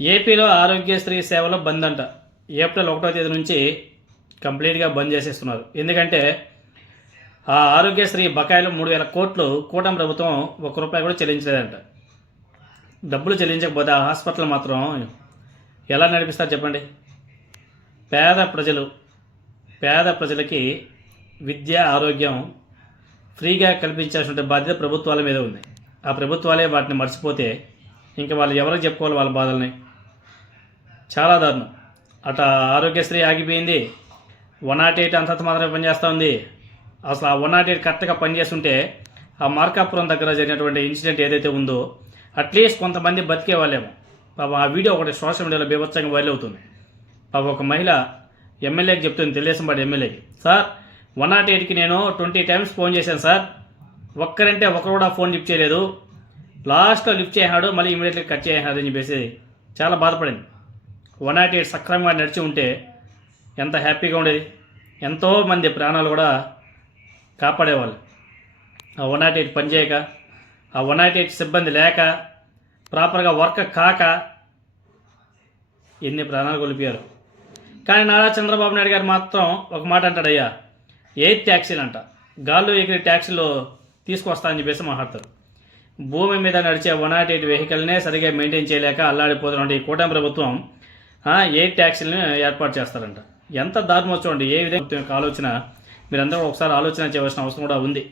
ఏపీలో ఆరోగ్యశ్రీ సేవలో బంద్ అంట. ఏప్రిల్ 1వ తేదీ నుంచి కంప్లీట్గా బంద్ చేసేస్తున్నారు. ఎందుకంటే ఆ ఆరోగ్యశ్రీ బకాయిలు 3,000 కోట్లు కూటమి ప్రభుత్వం ₹1 కూడా చెల్లించలేదంట. డబ్బులు చెల్లించకపోతే ఆ హాస్పిటల్ మాత్రం ఎలా నడిపిస్తారు చెప్పండి? పేద ప్రజలకి విద్య, ఆరోగ్యం ఫ్రీగా కల్పించాల్సిన బాధ్యత ప్రభుత్వాల మీద ఉంది. ఆ ప్రభుత్వాలే వాటిని మర్చిపోతే ఇంకా వాళ్ళు ఎవరికి చెప్పుకోవాలి వాళ్ళ బాధల్ని? చాలా దారుణం. అటు ఆరోగ్యశ్రీ ఆగిపోయింది, 108 అంతంత మాత్రమే పనిచేస్తూ ఉంది. అసలు ఆ 108 కరెక్ట్గా పనిచేస్తుంటే ఆ మార్కాపురం దగ్గర జరిగినటువంటి ఇన్సిడెంట్ ఏదైతే ఉందో అట్లీస్ట్ కొంతమంది బతికే వాళ్ళేమో. పాప ఆ వీడియో ఒకటి సోషల్ మీడియాలో బీభత్సంగా వైరల్ అవుతుంది. పాప ఒక మహిళ ఎమ్మెల్యేకి చెప్తుంది, తెలుగుదేశం పార్టీ ఎమ్మెల్యేకి, సార్ 108కి నేను 20 టైమ్స్ ఫోన్ చేశాను సార్, ఒక్కరంటే ఒకరు కూడా ఫోన్ లిఫ్ట్ చేయలేదు, లాస్ట్లో లిఫ్ట్ చేశాడు మళ్ళీ ఇమీడియట్గా కట్ చేశాడు అని చెప్పేసి చాలా బాధపడింది. 108 సక్రమంగా నడిచి ఉంటే ఎంత హ్యాపీగా ఉండేది, ఎంతోమంది ప్రాణాలు కూడా కాపాడేవాళ్ళు. ఆ 108 పనిచేయక, ఆ 108 సిబ్బంది లేక, ప్రాపర్గా వర్క్ కాక ఎన్ని ప్రాణాలు కోల్పోయారు. కానీ నారా చంద్రబాబు నాయుడు గారు మాత్రం ఒక మాట అంటాడయ్యా, 8 ట్యాక్సీలు అంట, గాల్లో ఎగిరి ట్యాక్సీలు తీసుకొస్తా అని చెప్పేసి మాట్లాడతారు. భూమి మీద నడిచే 108 వెహికల్నే సరిగా మెయింటైన్ చేయలేక అల్లాడిపోతున్న ఈ కూటమి ప్రభుత్వం 8 ట్యాక్సీలను ఏర్పాటు చేస్తారంట. ఎంత దారుణం చూడండి. ఏ విధంగా ఆలోచన, మీరందరూ ఒకసారి ఆలోచన చేయవలసిన అవసరం కూడా ఉంది.